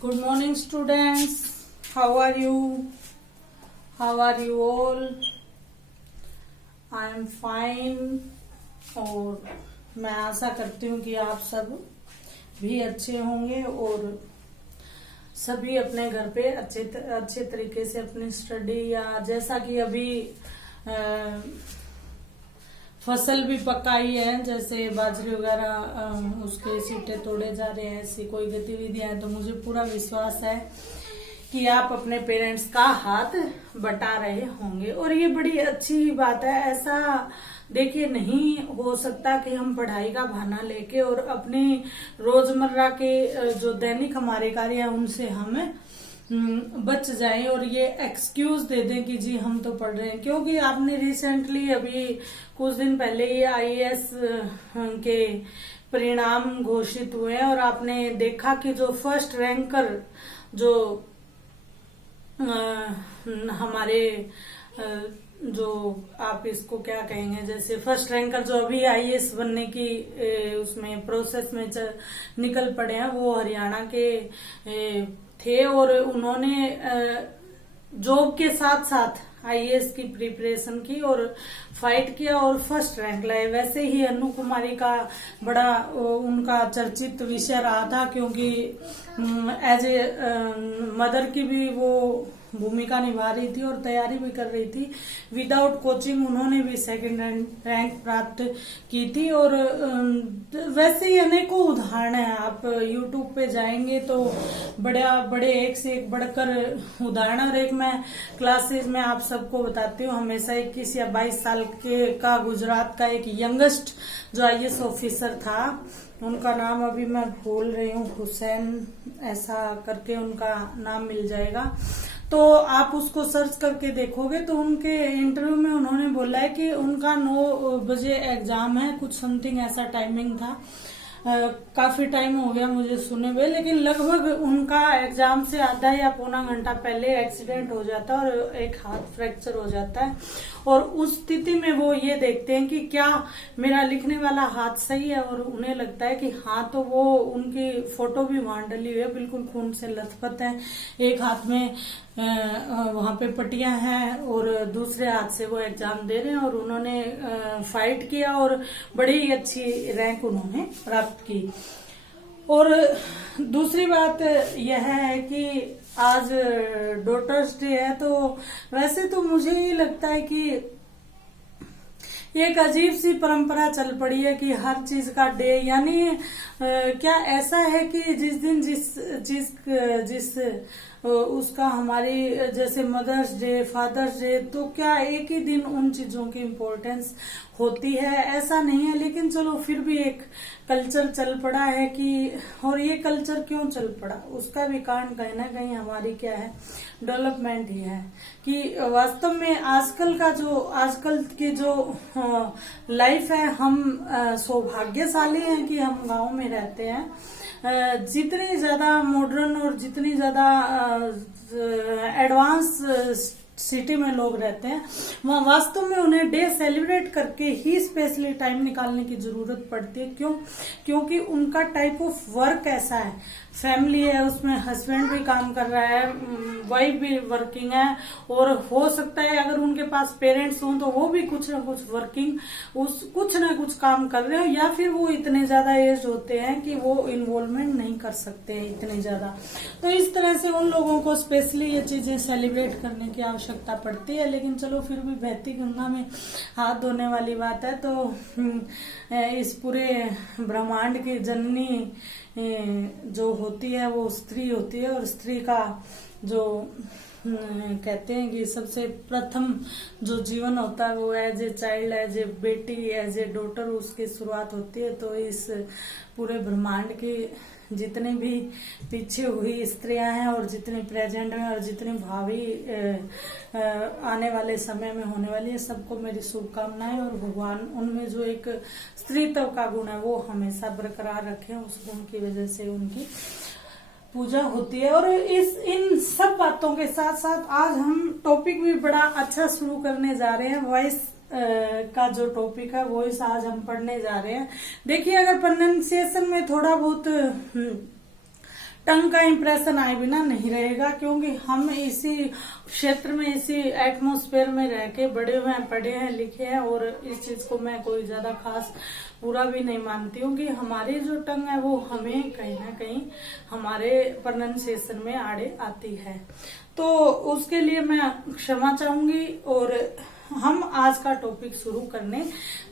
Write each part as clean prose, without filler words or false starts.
Good morning, students. How are you? How are you all? I am fine. और मैं आशा करती हूँ कि आप सब भी अच्छे होंगे और सभी अपने घर पे अच्छे तरीके से अपनी स्टडी या जैसा कि अभी फसल भी पकाई है, जैसे बाजरी वगैरह उसके सीटे तोड़े जा रहे हैं, ऐसी कोई गतिविधियां हैं, तो मुझे पूरा विश्वास है कि आप अपने पेरेंट्स का हाथ बटा रहे होंगे और ये बड़ी अच्छी बात है। ऐसा देखिए नहीं हो सकता कि हम पढ़ाई का बहाना लेके और अपने रोजमर्रा के जो दैनिक हमारे कार्य है उनसे हम बच जाएं और ये एक्सक्यूज दे दें कि जी हम तो पढ़ रहे हैं। क्योंकि आपने रिसेंटली अभी कुछ दिन पहले ही आईएएस के परिणाम घोषित हुए हैं और आपने देखा कि जो फर्स्ट रैंकर जो हमारे जो आप इसको क्या कहेंगे, जैसे फर्स्ट रैंकर जो अभी आईएएस बनने की उसमें प्रोसेस में निकल पड़े हैं, वो हरियाणा के थे और उन्होंने जॉब के साथ साथ आईएएस की प्रिपरेशन की और फाइट किया और फर्स्ट रैंक लाए। वैसे ही अनु कुमारी का बड़ा उनका चर्चित विषय रहा था, क्योंकि एज ए मदर की भी वो भूमिका निभा रही थी और तैयारी भी कर रही थी। विदाउट कोचिंग उन्होंने भी सेकंड रैंक प्राप्त की थी और वैसे ही अनेकों उदाहरण हैं। आप यूट्यूब पे जाएंगे तो बड़े एक से एक बढ़कर उदाहरण, और एक मैं क्लासेस में आप सबको बताती हूँ हमेशा। 21 या 22 साल के का गुजरात का एक यंगेस्ट जो आईएएस ऑफिसर था, उनका नाम अभी मैं भूल रही हूँ, हुसैन ऐसा करके उनका नाम मिल जाएगा, तो आप उसको सर्च करके देखोगे तो उनके इंटरव्यू में उन्होंने बोला है कि उनका 9 बजे एग्जाम है, कुछ समथिंग ऐसा टाइमिंग था। काफी टाइम हो गया मुझे सुने हुए, लेकिन लगभग उनका एग्जाम से आधा या पौना घंटा पहले एक्सीडेंट हो जाता है और एक हाथ फ्रैक्चर हो जाता है। और उस स्थिति में वो ये देखते हैं कि क्या मेरा लिखने वाला हाथ सही है, और उन्हें लगता है कि हाँ, तो वो उनकी फोटो भी वहां डली हुई है, बिल्कुल खून से लथपथ है। एक हाथ में वहां पे पट्टियां हैं और दूसरे हाथ से वो एग्जाम दे रहे हैं और उन्होंने फाइट किया और बड़ी अच्छी रैंक उन्होंने प्राप्त की। और दूसरी बात यह है कि आज डॉटर्स डे है, तो वैसे तो मुझे ये लगता है कि एक अजीब सी परंपरा चल पड़ी है कि हर चीज का डे, यानी क्या ऐसा है कि जिस दिन जिस उसका हमारी जैसे मदर्स डे, फादर्स डे, तो क्या एक ही दिन उन चीजों की इम्पोर्टेंस होती है? ऐसा नहीं है, लेकिन चलो फिर भी एक कल्चर चल पड़ा है कि, और ये कल्चर क्यों चल पड़ा उसका भी कारण कहीं ना कहीं हमारी क्या है, डेवलपमेंट ही है। कि वास्तव में आजकल की जो लाइफ है, हम सौभाग्यशाली हैं कि हम गांव में रहते हैं। जितनी ज्यादा मॉडर्न और जितनी ज्यादा एडवांस सिटी में लोग रहते हैं, वहाँ वास्तव में उन्हें डे सेलिब्रेट करके ही स्पेशली टाइम निकालने की जरूरत पड़ती है। क्यों? क्योंकि उनका टाइप ऑफ वर्क ऐसा है, फैमिली है, उसमें हस्बैंड भी काम कर रहा है, वाइफ भी वर्किंग है, और हो सकता है अगर उनके पास पेरेंट्स हों तो वो भी कुछ ना कुछ कुछ ना कुछ काम कर रहे हो, या फिर वो इतने ज्यादा एज होते हैं कि वो इन्वॉल्वमेंट नहीं कर सकते हैं इतने ज्यादा। तो इस तरह से उन लोगों को स्पेशली ये चीजें सेलिब्रेट करने की आवश्यकता पड़ती है। लेकिन चलो फिर भी बहती गंगा में हाथ धोने वाली बात है, तो इस पूरे ब्रह्मांड की जननी जो होती है वो स्त्री होती है, और स्त्री का जो कहते हैं कि सबसे प्रथम जो जीवन होता है वो as a child, as a बेटी, एज ए डॉटर उसकी शुरुआत होती है। तो इस पूरे ब्रह्मांड के जितने भी पीछे हुई स्त्रियां हैं और जितनी प्रेजेंट में और जितनी भावी आने वाले समय में होने वाली है, सबको मेरी शुभकामनाएं, और भगवान उनमें जो एक स्त्रीत्व का गुण है वो हमेशा बरकरार रखें। उस गुण की वजह से उनकी पूजा होती है। और इन सब बातों के साथ साथ आज हम टॉपिक भी बड़ा अच्छा शुरू करने जा रहे हैं। वॉइस का जो टॉपिक है वॉइस आज हम पढ़ने जा रहे हैं। देखिए, अगर प्रोनाउंसिएशन में थोड़ा बहुत टंग का इम्प्रेशन आए बिना नहीं रहेगा, क्योंकि हम इसी क्षेत्र में, इसी एटमॉस्फेयर में रह के बड़े हुए हैं, पढ़े हैं, लिखे हैं, और इस चीज को मैं कोई ज्यादा खास बुरा भी नहीं मानती हूँ कि हमारी जो टंग है वो हमें कहीं ना कहीं हमारे प्रोनाउंसिएशन में आड़े आती है। तो उसके लिए मैं क्षमा चाहूंगी, और हम आज का टॉपिक शुरू करने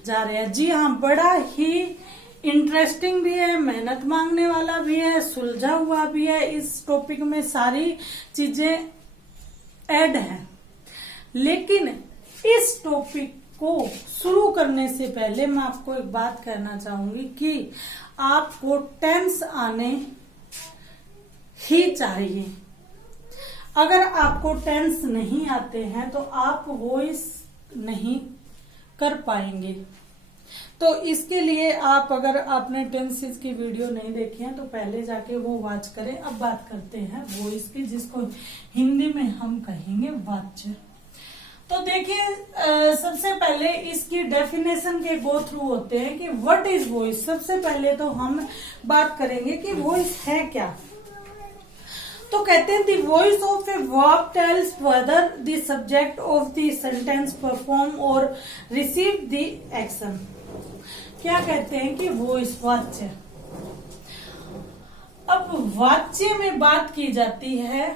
जा रहे हैं। जी हाँ, बड़ा ही इंटरेस्टिंग भी है, मेहनत मांगने वाला भी है, सुलझा हुआ भी है। इस टॉपिक में सारी चीजें ऐड हैं, लेकिन इस टॉपिक को शुरू करने से पहले मैं आपको एक बात कहना चाहूंगी कि आपको टेंस आने ही चाहिए। अगर आपको टेंस नहीं आते हैं तो आप वॉइस नहीं कर पाएंगे। तो इसके लिए आप, अगर आपने टेंसेस की वीडियो नहीं देखी है तो पहले जाके वो वॉच करें। अब बात करते हैं वॉइस की, जिसको हिंदी में हम कहेंगे वाच्य। तो देखिए, सबसे पहले इसकी डेफिनेशन के गो थ्रू होते हैं कि व्हाट इज वॉइस। सबसे पहले तो हम बात करेंगे कि वॉइस है क्या। तो कहते हैं the voice of a verb tells whether the subject of the sentence perform और रिसीव द एक्शन। क्या कहते हैं कि वॉइस, वाच्य। अब वाच्य में बात की जाती है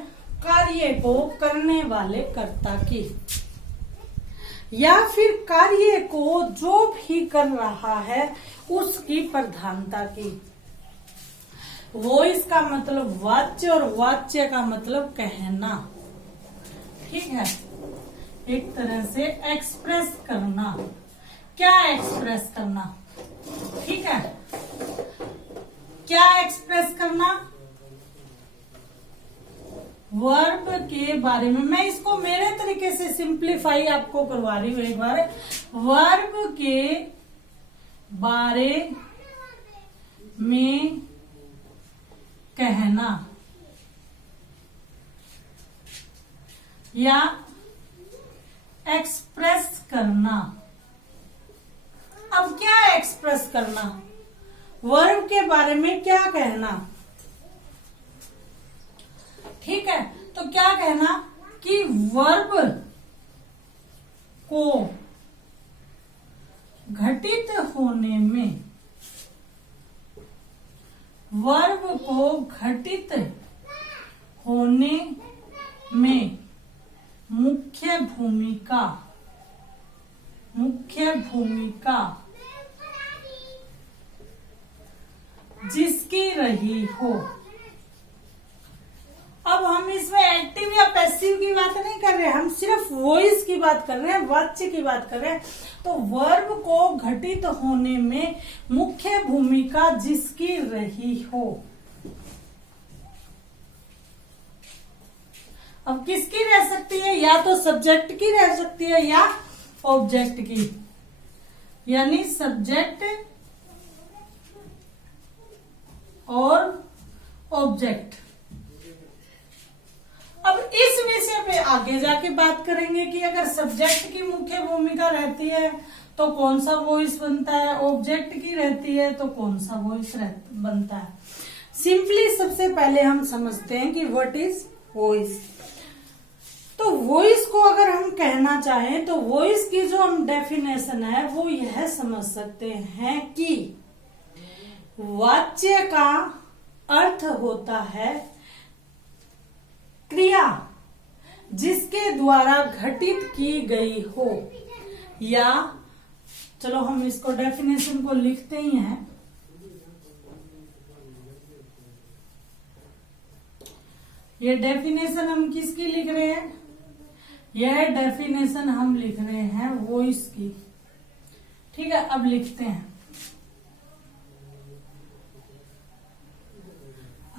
कार्य को करने वाले कर्ता की, या फिर कार्य को जो भी कर रहा है उसकी प्रधानता की। वॉइस का मतलब वाच्य और वाच्य का मतलब कहना, ठीक है, एक तरह से एक्सप्रेस करना। क्या एक्सप्रेस करना, ठीक है, क्या एक्सप्रेस करना, वर्ब के बारे में। मैं इसको मेरे तरीके से सिंप्लीफाई आपको करवा रही हूं एक बार। वर्ब के बारे में कहना या एक्सप्रेस करना। अब क्या एक्सप्रेस करना, वर्ब के बारे में क्या कहना, ठीक है। तो क्या कहना कि वर्ब को घटित होने में, वर्ब को घटित होने में मुख्य भूमिका जिसकी रही हो। अब हम इसमें एक्टिव या पैसिव की बात नहीं कर रहे, हम सिर्फ वॉइस की बात कर रहे हैं, वाच्य की बात कर रहे हैं। तो वर्ब को घटित होने में मुख्य भूमिका जिसकी रही हो। अब किसकी रह सकती है, या तो सब्जेक्ट की रह सकती है या ऑब्जेक्ट की, यानी सब्जेक्ट और ऑब्जेक्ट। अब इस विषय पे आगे जाके बात करेंगे कि अगर सब्जेक्ट की मुख्य भूमिका रहती है तो कौन सा वॉइस बनता है, ऑब्जेक्ट की रहती है तो कौन सा वॉइस बनता है। सिंपली सबसे पहले हम समझते हैं कि व्हाट इज वॉइस। तो वॉइस को अगर हम कहना चाहें तो वॉइस की जो हम डेफिनेशन है वो यह समझ सकते हैं कि वाच्य का अर्थ होता है क्रिया जिसके द्वारा घटित की गई हो, या चलो हम इसको डेफिनेशन को लिखते ही हैं। ये डेफिनेशन हम किसकी लिख रहे हैं, यह डेफिनेशन हम लिख रहे हैं वॉइस की, ठीक है। अब लिखते हैं,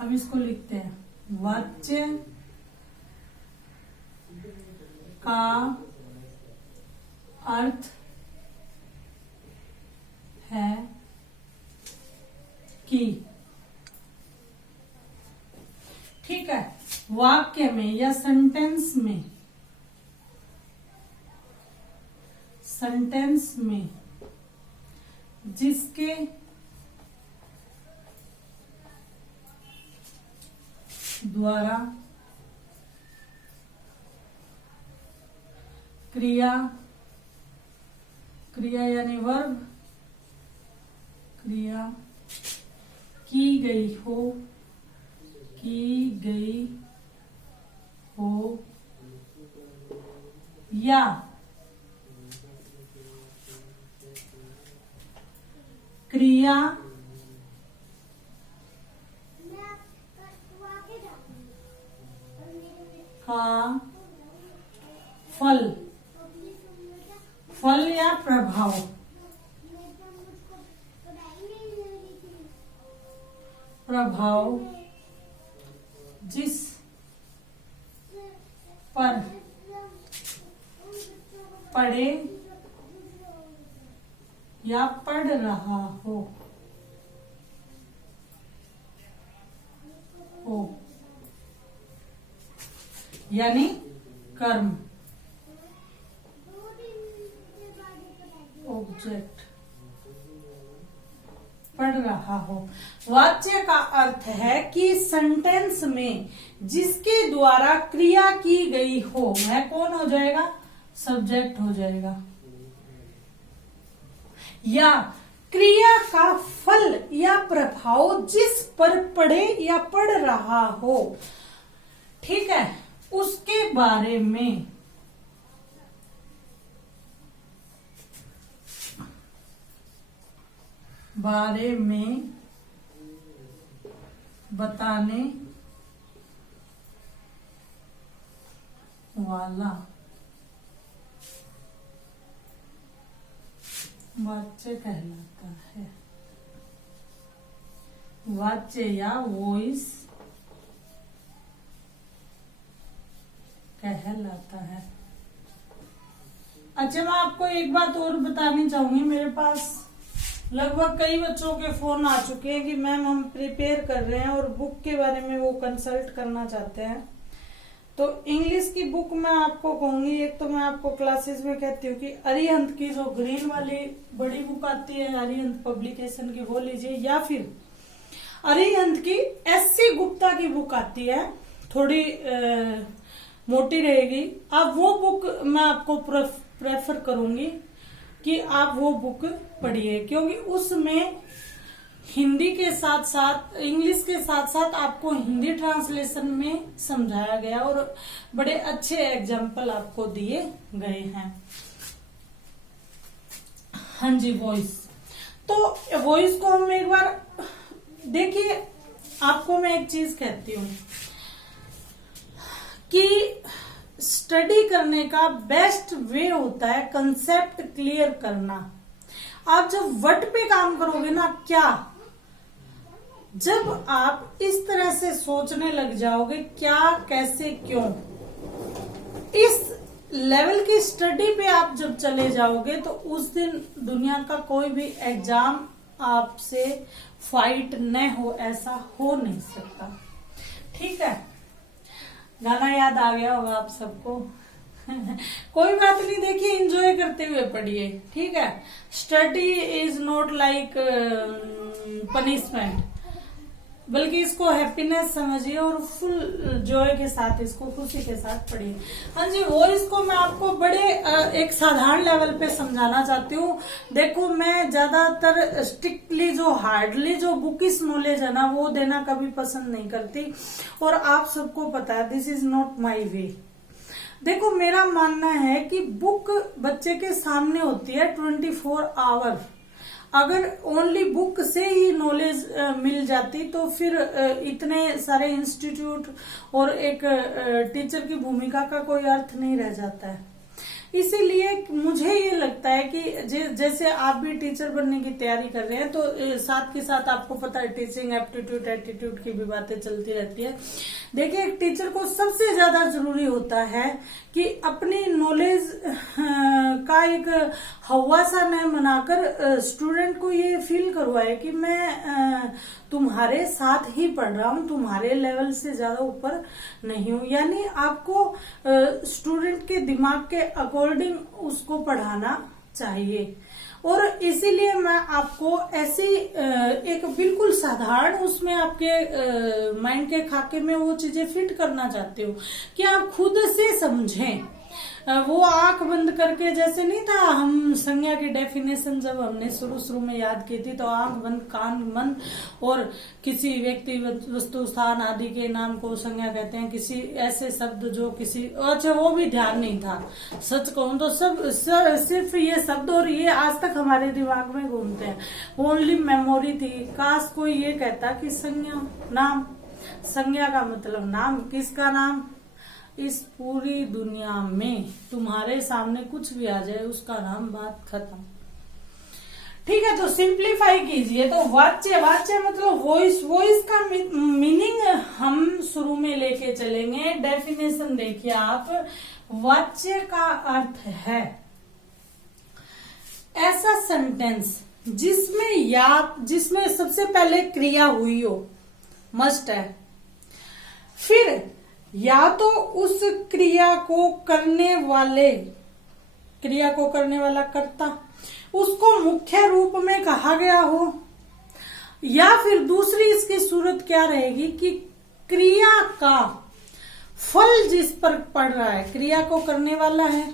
अब इसको लिखते हैं, वाच्य का अर्थ है कि, ठीक है, वाक्य में या सेंटेंस में जिसके द्वारा क्रिया, क्रिया यानी वर्ब, क्रिया की गई हो, की गई हो या क्रिया का फल, फल या प्रभाव, प्रभाव जिस पर पड़े या पड़ रहा हो, यानी कर्म, ऑब्जेक्ट पढ़ रहा हो। वाच्य का अर्थ है कि सेंटेंस में जिसके द्वारा क्रिया की गई हो वह कौन हो जाएगा, सब्जेक्ट हो जाएगा, या क्रिया का फल या प्रभाव जिस पर पड़े या पड़ रहा हो, ठीक है, उसके बारे में बताने वाला वाच्य कहलाता है। वाच्य या वॉइस कहलाता है। अच्छा, मैं आपको एक बात और बतानी चाहूंगी। मेरे पास लगभग कई बच्चों के फोन आ चुके हैं कि मैम हम प्रिपेयर कर रहे हैं और बुक के बारे में वो कंसल्ट करना चाहते हैं। तो इंग्लिश की बुक मैं आपको कहूंगी, एक तो मैं आपको क्लासेस में कहती हूँ कि अरिहंत की जो ग्रीन वाली बड़ी बुक आती है अरिहंत पब्लिकेशन की वो लीजिए, या फिर अरिहंत की एससी गुप्ता की बुक आती है, थोड़ी मोटी रहेगी। आप वो बुक मैं आपको प्रेफर करूंगी कि आप वो बुक पढ़िए, क्योंकि उसमें हिंदी के साथ साथ इंग्लिश के साथ साथ आपको हिंदी ट्रांसलेशन में समझाया गया और बड़े अच्छे एग्जाम्पल आपको दिए गए हैं। हाँ जी, वॉइस, तो वॉइस को हम एक बार देखिए। आपको मैं एक चीज कहती हूँ कि स्टडी करने का बेस्ट वे होता है कंसेप्ट क्लियर करना। आप जब वर्ड पे काम करोगे ना, क्या जब आप इस तरह से सोचने लग जाओगे क्या, कैसे, क्यों, इस लेवल की स्टडी पे आप जब चले जाओगे तो उस दिन दुनिया का कोई भी एग्जाम आपसे फाइट न हो, ऐसा हो नहीं सकता। ठीक है, गाना याद आ गया होगा आप सबको। कोई बात नहीं, देखिए एंजॉय करते हुए पढ़िए, ठीक है। Study is not like punishment, बल्कि इसको हैप्पीनेस समझिए और फुल जॉय के साथ, इसको खुशी के साथ पढ़िए। हाँ जी, वॉइस को मैं आपको बड़े एक साधारण लेवल पे समझाना चाहती हूँ। देखो, मैं ज्यादातर स्ट्रिक्टली जो हार्डली जो बुकिश नॉलेज है ना वो देना कभी पसंद नहीं करती, और आप सबको पता है दिस इज नॉट माई वे। देखो, मेरा मानना है कि बुक बच्चे के सामने होती है 24 आवर। अगर ओनली बुक से ही नॉलेज मिल जाती तो फिर इतने सारे इंस्टीट्यूट और एक टीचर की भूमिका का कोई अर्थ नहीं रह जाता है। इसीलिए मुझे ये लगता है कि जैसे आप भी टीचर बनने की तैयारी कर रहे हैं तो साथ के साथ आपको पता है टीचिंग एप्टीट्यूड एटीट्यूड की भी बातें चलती रहती है। देखिए, एक टीचर को सबसे ज्यादा जरूरी होता है कि अपनी नॉलेज का एक हवासा न बनाकर स्टूडेंट को ये फील करवाए कि मैं तुम्हारे साथ ही पढ़ रहा हूँ, तुम्हारे लेवल से ज्यादा ऊपर नहीं हूँ। यानी आपको स्टूडेंट के दिमाग के अकॉर्डिंग उसको पढ़ाना चाहिए। और इसीलिए मैं आपको ऐसी एक बिल्कुल साधारण उसमें आपके माइंड के खाके में वो चीजें फिट करना चाहती हूँ कि आप खुद से समझें। वो आंख बंद करके, जैसे नहीं था हम संज्ञा की डेफिनेशन जब हमने शुरू में याद की थी, तो आंख बंद कान बंद और किसी व्यक्ति वस्तु स्थान आदि के नाम को संज्ञा कहते हैं, किसी ऐसे शब्द जो किसी, अच्छा वो भी ध्यान नहीं था। सच कहूं तो सब सिर्फ ये शब्द और ये आज तक हमारे दिमाग में घूमते हैं, ओनली मेमोरी थी। काश कोई ये कहता कि संज्ञा नाम, संज्ञा का मतलब नाम, किसका नाम? इस पूरी दुनिया में तुम्हारे सामने कुछ भी आ जाए उसका नाम, बात खत्म। ठीक है, तो सिंप्लीफाई कीजिए। तो वाच्य, वाच्य मतलब वॉइस, वॉइस का मीनिंग हम शुरू में लेके चलेंगे। डेफिनेशन देखिए आप, वाच्य का अर्थ है ऐसा सेंटेंस जिसमें सबसे पहले क्रिया हुई हो, मस्ट है, फिर या तो उस क्रिया को करने वाला कर्ता उसको मुख्य रूप में कहा गया हो, या फिर दूसरी इसकी सूरत क्या रहेगी कि क्रिया का फल जिस पर पड़ रहा है, क्रिया को करने वाला है।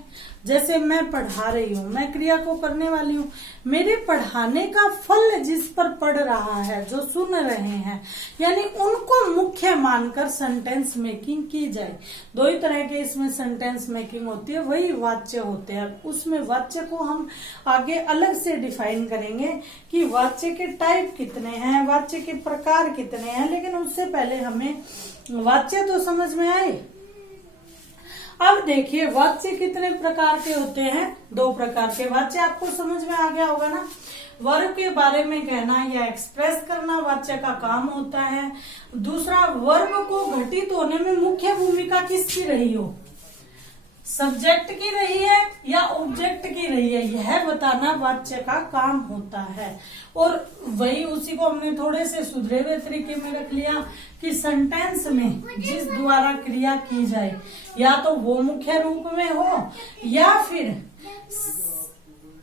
जैसे मैं पढ़ा रही हूं, मैं क्रिया को करने वाली हूं, मेरे पढ़ाने का फल जिस पर पड़ रहा है, जो सुन रहे हैं, यानी उनको मुख्य मानकर सेंटेंस मेकिंग की जाए। दो ही तरह के इसमें सेंटेंस मेकिंग होती है, वही वाच्य होते हैं। उसमें वाच्य को हम आगे अलग से डिफाइन करेंगे कि वाच्य के टाइप कितने हैं, वाच्य के प्रकार कितने हैं, लेकिन उससे पहले हमें वाच्य तो समझ में आए। अब देखिए वाच्य कितने प्रकार के होते हैं, 2 प्रकार के। वाच्य आपको समझ में आ गया होगा ना, वर्ब के बारे में कहना या एक्सप्रेस करना वाच्य का काम होता है। दूसरा, वर्ब को घटित होने में मुख्य भूमिका किसकी रही हो, सब्जेक्ट की रही है या ऑब्जेक्ट की रही है, यह बताना वाच्य का काम होता है। और वही उसी को हमने थोड़े से सुधरे हुए तरीके में रख लिया कि सेंटेंस में जिस द्वारा क्रिया की जाए, या तो वो मुख्य रूप में हो या फिर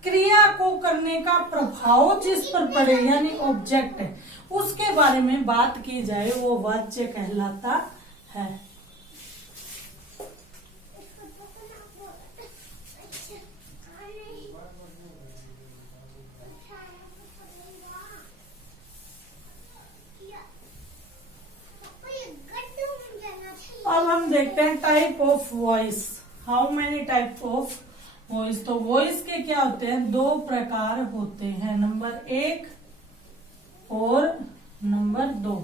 क्रिया को करने का प्रभाव जिस पर पड़े, यानी ऑब्जेक्ट, उसके बारे में बात की जाए, वो वाच्य कहलाता है। अब हम देखते हैं type of voice. How many type of voice? तो वॉइस के क्या होते हैं, 2 प्रकार होते हैं, नंबर 1 और नंबर 2।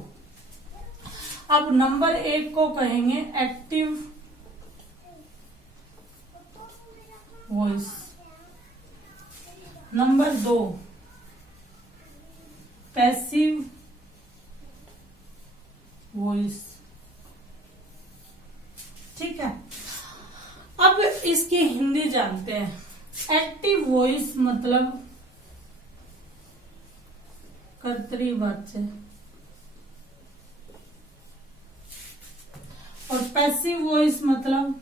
अब नंबर 1 को कहेंगे active voice, number 2 passive voice. ठीक है, अब इसकी हिंदी जानते हैं। एक्टिव वॉइस मतलब कर्तरीवाच्य, और पैसिव वॉइस मतलब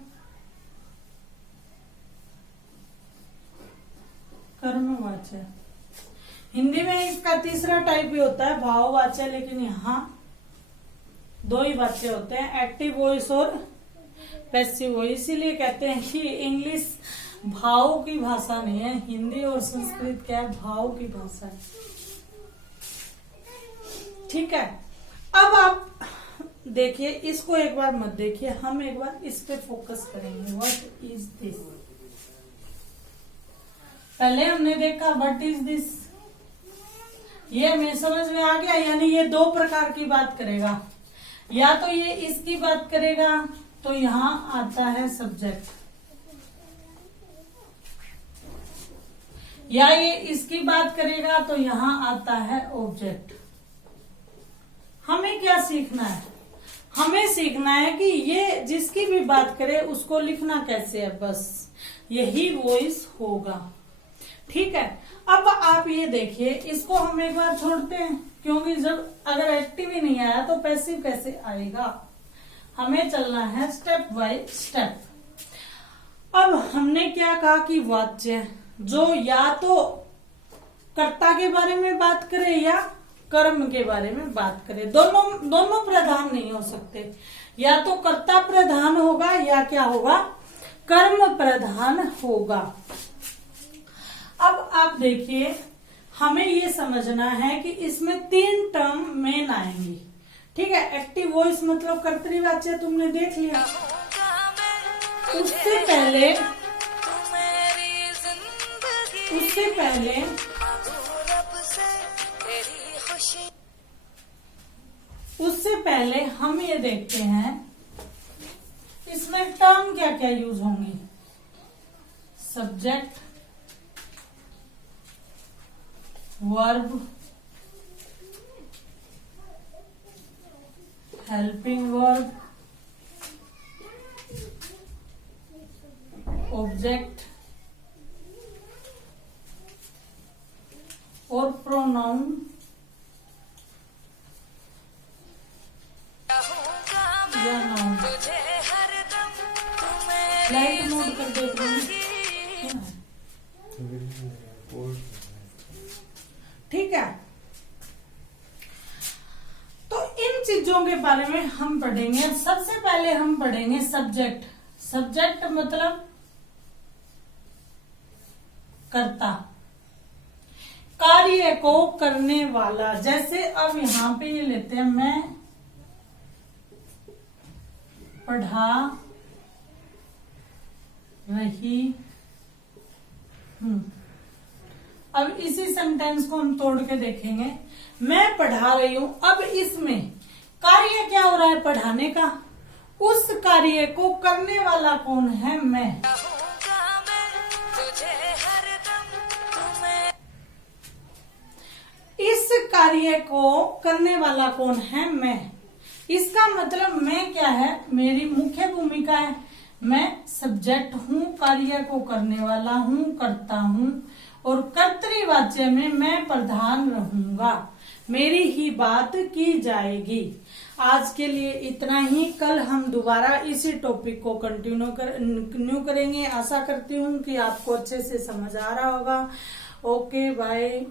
कर्मवाच्य। हिंदी में इसका तीसरा टाइप भी होता है भाववाच्य, लेकिन यहाँ 2 ही वाच्य होते हैं, एक्टिव वॉइस और पैसिव वॉइस। इसीलिए कहते हैं कि इंग्लिश भाव की भाषा नहीं है, हिंदी और संस्कृत क्या है, भाव की भाषा है। ठीक है, अब आप देखिए, इसको एक बार मत देखिए, हम एक बार इस पे फोकस करेंगे। What is this? पहले हमने देखा व्हाट इज दिस, ये हमें समझ में आ गया, यानी ये 2 प्रकार की बात करेगा, या तो ये इसकी बात करेगा, तो यहां आता है सब्जेक्ट, या ये इसकी बात करेगा तो यहां आता है ऑब्जेक्ट। हमें क्या सीखना है? हमें सीखना है कि ये जिसकी भी बात करे उसको लिखना कैसे है, बस यही वॉइस होगा। ठीक है, अब आप ये देखिए, इसको हम एक बार छोड़ते हैं, क्योंकि जब अगर एक्टिव ही नहीं आया तो पैसिव कैसे आएगा। हमें चलना है स्टेप बाय स्टेप। अब हमने क्या कहा कि वाच्य जो या तो कर्ता के बारे में बात करें या कर्म के बारे में बात करें, दोनों प्रधान नहीं हो सकते। या तो कर्ता प्रधान होगा या क्या होगा, कर्म प्रधान होगा। अब आप देखिए, हमें ये समझना है कि इसमें 3 टर्म मेन आएंगी। ठीक है, एक्टिव वॉइस मतलब कर्तृवाच्य तुमने देख लिया। उससे पहले हम ये देखते हैं इसमें टर्म क्या क्या यूज होंगी। Subject, verb, helping verb, object और प्रोनाउन या नाउन। लाइट नोट कर देख रहे हैं, ठीक है। तो इन चीजों के बारे में हम पढ़ेंगे। सबसे पहले हम पढ़ेंगे सब्जेक्ट। सब्जेक्ट मतलब कर्ता, कार्य को करने वाला। जैसे अब यहां पे ये लेते हैं, मैं पढ़ा रही हूं। अब इसी सेंटेंस को हम तोड़ के देखेंगे, मैं पढ़ा रही हूं। अब इसमें कार्य क्या हो रहा है, पढ़ाने का। उस कार्य को करने वाला कौन है, मैं। इस कार्य को करने वाला कौन है, मैं। इसका मतलब मैं क्या है, मेरी मुख्य भूमिका है। मैं सब्जेक्ट हूं, कार्य को करने वाला हूं, करता हूं, और कर्तृवाच्य में मैं प्रधान रहूंगा, मेरी ही बात की जाएगी। आज के लिए इतना ही। कल हम दोबारा इसी टॉपिक को कंटिन्यू करेंगे। आशा करती हूँ कि आपको अच्छे से समझ आ रहा होगा। Okay, bye.